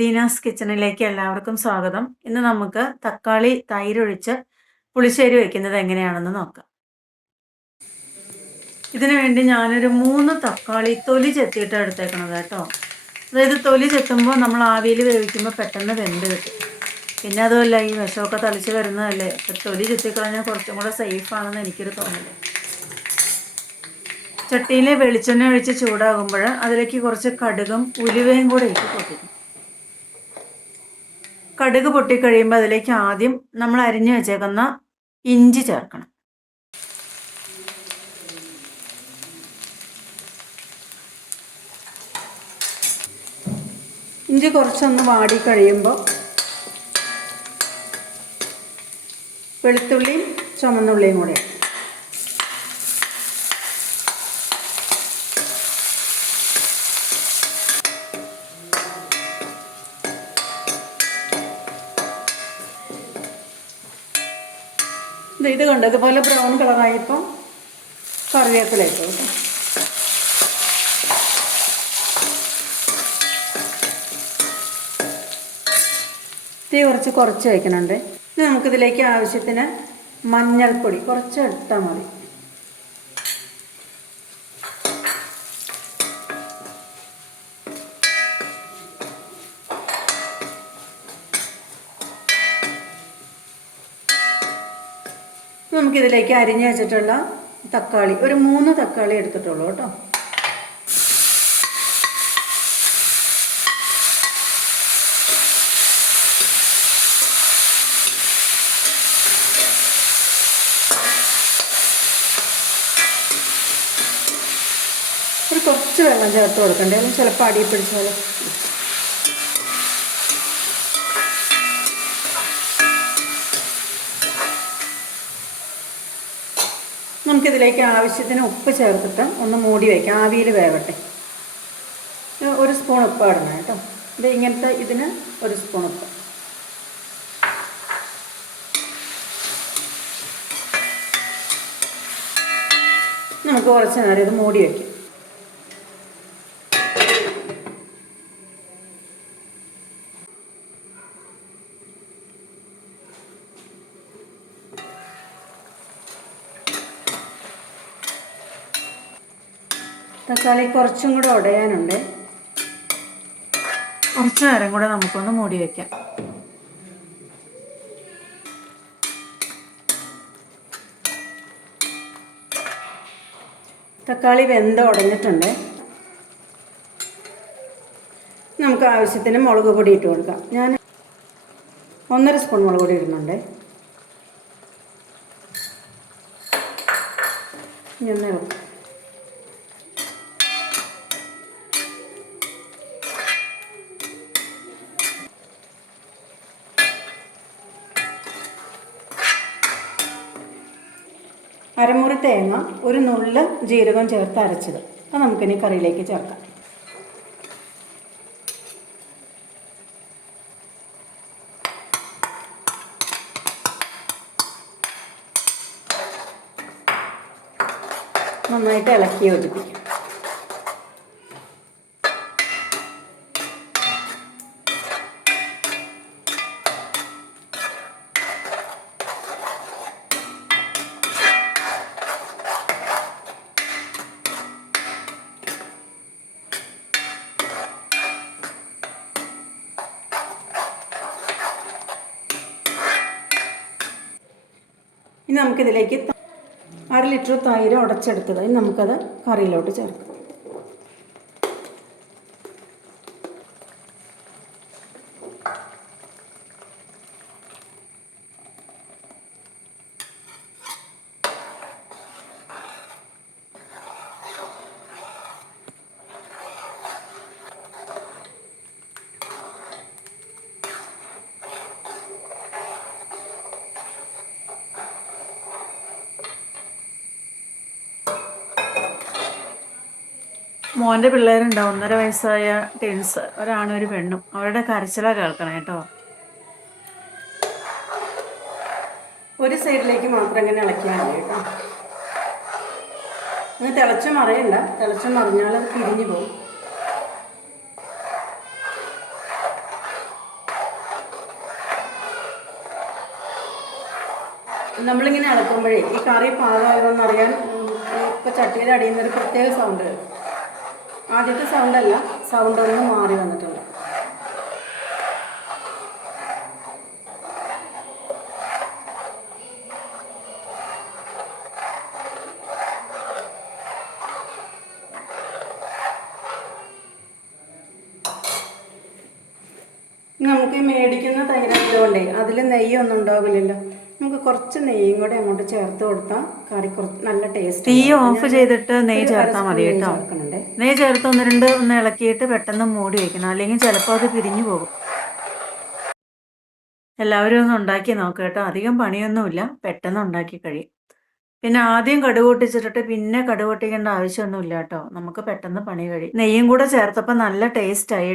ദീനാസ് കിച്ചണിലേക്ക് എല്ലാവർക്കും സ്വാഗതം. ഇന്ന് നമുക്ക് തക്കാളി തൈരൊഴിച്ച് പുളിശ്ശേരി വെക്കുന്നത് എങ്ങനെയാണെന്ന് നോക്കാം. ഇതിനു വേണ്ടി ഞാനൊരു 3 തക്കാളി തൊലി ചെത്തിയിട്ട് എടുത്തേക്കണത് കേട്ടോ. അതായത് തൊലി ചെത്തുമ്പോൾ നമ്മൾ ആവിയിൽ വേവിക്കുമ്പോൾ പെട്ടെന്ന് വെന്ത് കിട്ടും. പിന്നെ അതുമല്ല, ഈ വിഷമൊക്കെ തളിച്ച് വരുന്നതല്ലേ, തൊലി ചെത്തിക്കളഞ്ഞാൽ കുറച്ചും കൂടെ സേഫാണെന്ന് എനിക്കൊരു തോന്നല്. ചട്ടിയിൽ വെളിച്ചെണ്ണ ഒഴിച്ച് ചൂടാകുമ്പോൾ അതിലേക്ക് കുറച്ച് കടുകും ഉലുവയും കൂടെ ഇട്ട് പൊട്ടിക്കും. കടുക് പൊട്ടിക്കഴിയുമ്പോൾ അതിലേക്ക് ആദ്യം നമ്മൾ അരിഞ്ഞു വെച്ചേക്കുന്ന ഇഞ്ചി ചേർക്കണം. ഇഞ്ചി കുറച്ചൊന്ന് വാടി കഴിയുമ്പോൾ വെളുത്തുള്ളിയും ചുമന്നുള്ളിയും കൂടെ ഇത് കണ്ടോ, ഇതുപോലെ ബ്രൗൺ കളറായപ്പോൾ കറിവേപ്പില ഇട്ടു കേട്ടോ. തീ കുറച്ച് വയ്ക്കുന്നുണ്ട്. ഇനി നമുക്കിതിലേക്ക് ആവശ്യത്തിന് മഞ്ഞൾപ്പൊടി കുറച്ച് ഇട്ടാൽ മതി. നമുക്കിതിലേക്ക് അരിഞ്ഞു വെച്ചിട്ടുള്ള തക്കാളി, ഒരു 3 തക്കാളി എടുത്തിട്ടുള്ളൂ കേട്ടോ. കുറച്ച് വെള്ളം ചേർത്ത് കൊടുക്കണ്ടേ, ചിലപ്പോൾ അടി പിടിച്ചാലോ. നമുക്കിതിലേക്ക് ആവശ്യത്തിന് ഉപ്പ് ചേർത്തിട്ട് ഒന്ന് മൂടി വയ്ക്കാം, ആവിയിൽ വേവട്ടെ. 1 സ്പൂൺ ഉപ്പ് ഇടണം കേട്ടോ. ഇത് ഇങ്ങനത്തെ ഇതിന് 1 സ്പൂൺ ഉപ്പ്. നമുക്ക് കുറച്ച് നേരം ഇത് മൂടി വയ്ക്കാം. തക്കാളി കുറച്ചും കൂടെ ഉടയാനുണ്ട്. കുറച്ച് നേരം കൂടെ നമുക്കൊന്ന് മൂടി വയ്ക്കാം. തക്കാളി വെന്ത് ഉടഞ്ഞിട്ടുണ്ട്. നമുക്ക് ആവശ്യത്തിന് മുളക് പൊടി ഇട്ട് കൊടുക്കാം. ഞാൻ 1.5 സ്പൂൺ മുളക് പൊടി ഇടുന്നുണ്ട്. ഇങ്ങനെ വെക്കാം. അരമുറി തേങ്ങ, ഒരു നുള്ള് ജീരകം ചേർത്ത് അരച്ചത്, അത് നമുക്കിനി കറിയിലേക്ക് ചേർക്കാം. നന്നായിട്ട് ഇളക്കി യോജിപ്പിക്കും. ഇനി നമുക്കിതിലേക്ക് 1/2 ലിറ്റർ തൈര് ഉടച്ചെടുത്തത് നമുക്കത് കറിയിലോട്ട് ചേർക്കാം. മോൻ്റെ പിള്ളേരുണ്ടാവും, 1.5 വയസ്സായ ടിൻസ്, ഒരാണും ഒരു പെണ്ണും. അവരുടെ കരച്ചില കേൾക്കണം കേട്ടോ. ഒരു സൈഡിലേക്ക് മാത്രം ഇങ്ങനെ ഇളക്കിയാൽ മതി കേട്ടോ. അങ്ങനെ തിളച്ച് മറിയണ്ട, തിളച്ച് മറിഞ്ഞാൽ അത് പിരിഞ്ഞു പോകും. നമ്മളിങ്ങനെ ഇളക്കുമ്പോഴേ ഈ കറി പാകമാകുമെന്നറിയാൻ ഇപ്പോൾ ചട്ടിയുടെ അടിയിൽ നിന്നൊരു പ്രത്യേക സൗണ്ട് കേൾക്കും. ആദ്യത്തെ സൗണ്ടല്ല, സൗണ്ട് ഒന്ന് മാറി വന്നിട്ടുണ്ട്. നമുക്ക് മേടിക്കുന്ന തൈരായതുകൊണ്ടേ അതിൽ നെയ്യൊന്നും ഉണ്ടാവില്ലല്ലോ. നമുക്ക് കുറച്ച് നെയ്യും കൂടെ അങ്ങോട്ട് ചേർത്ത് കൊടുത്താൽ കറി കുറച്ച് നല്ല ടേസ്റ്റ്. തീ ഓഫ് ചെയ്തിട്ട് നെയ്യ് ചേർത്താൽ മതി കേട്ടോ. നെയ്യ് ചേർത്ത് ഒന്ന് ഇളക്കിയിട്ട് പെട്ടെന്ന് മൂടി വയ്ക്കണം, അല്ലെങ്കിൽ ചിലപ്പോൾ അത് പിരിഞ്ഞു പോകും. എല്ലാവരും ഒന്ന് ഉണ്ടാക്കി നോക്കുക കേട്ടോ. അധികം പണിയൊന്നുമില്ല, പെട്ടെന്ന് ഉണ്ടാക്കി കഴിയും. പിന്നെ ആദ്യം കടുക് പൊട്ടിച്ചിട്ടിട്ട് പിന്നെ കടുക് പൊട്ടിക്കേണ്ട ആവശ്യമൊന്നുമില്ല കേട്ടോ. നമുക്ക് പെട്ടെന്ന് പണി കഴിയും. നെയ്യും കൂടെ ചേർത്തപ്പോൾ നല്ല ടേസ്റ്റ് ആയി.